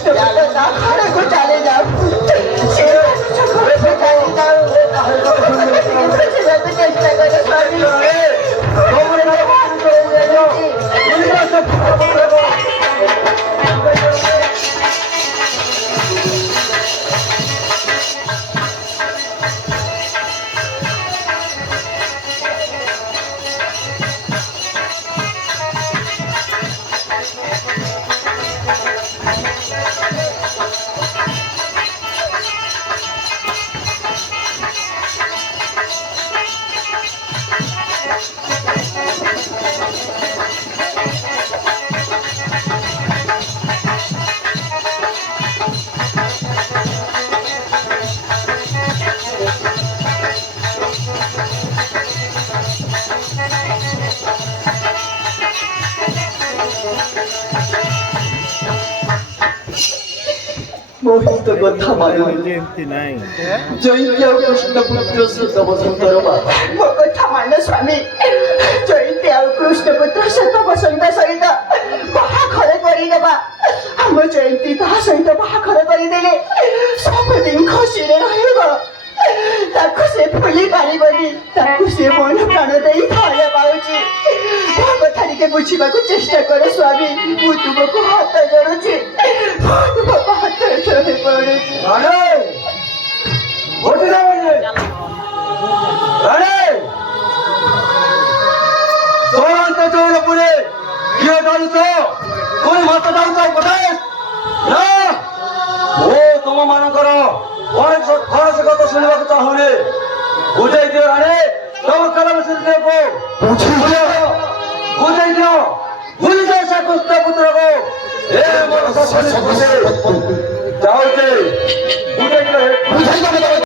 কৃষ্ণপুত্র না ঘরে চালে যাও চেষ্টা করে স্বামী মোহিত কথা মানুষ জয়ন্তী ଆଉ କୃଷ୍ଣପୁତ୍ର ସୁତ ବସନ୍ତର ବାପା ମୋ କଥା ମାନ ସ୍ୱାମୀ ଜୟନ୍ତୀ ଆଉ କୃଷ୍ଣପୁତ୍ର ସୁତ ବସନ୍ତ ସହିତ ବାହାଘର କରିଦେବା ଆମ ଜୟନ୍ତୀ ତାହା ସହିତ ବାହାଘର କରିଦେଲେ ସବୁଦିନ ଖୁସିରେ ରହିବ ତାକୁ ସେ ଭୁଲି ପାରିବନି ତାକୁ ସେ ମନ ପ୍ରାଣ ଦେଇ ଭଲ ପାଉଛି ମୋ କଥା ଟିକେ ବୁଝିବାକୁ ଚେଷ୍ଟା କର ସ୍ୱାମୀ ମୁଁ ତୁମକୁ ହାତ ଯୋଡୁଛି ତୁମ ହାତ ଯୋଡି ପଡୁଛି तुम मानकर खरच कथ शुणा चाहूनी बुझे दियो राणे तुम कलम सिद्धे को बुझे दियो भूल जाए कृष्ण पुत्र को